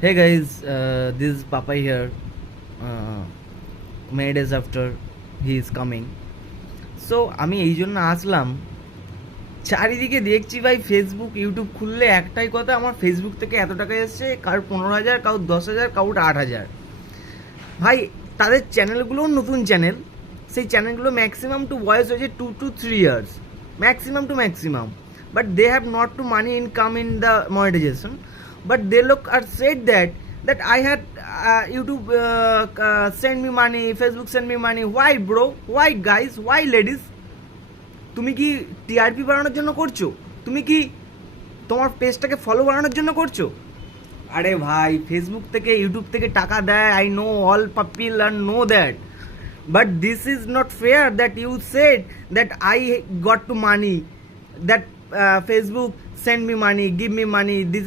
Hey guys, this is Papa here. Uh, many days after he is coming. So আমি এই জন্য আসলাম, চারিদিকে দেখছি ভাই ফেসবুক ইউটিউব খুললে একটাই কথা, আমার ফেসবুক থেকে এত টাকা এসছে, কারোর 15,000, কারোর 10,000, কারোর 8,000। ভাই তাদের চ্যানেলগুলোও নতুন চ্যানেল, সেই চ্যানেলগুলো ম্যাক্সিমাম টু বয়স হয়েছে 2 to 3 years, maximum, but they have not to money income in the monetization, but they লোক are said that I had YouTube send me money, Facebook send me money. Why bro? Why guys? Why ladies? তুমি কি TRP বাড়ানোর জন্য করছো? তুমি কি তোমার পেজটাকে ফলো বাড়ানোর জন্য করছো? আরে ভাই, ফেসবুক থেকে ইউটিউব থেকে টাকা দেয়, I know, all people are know that, but this is not fair that you said that I got to money, that Facebook send me money, give me money, this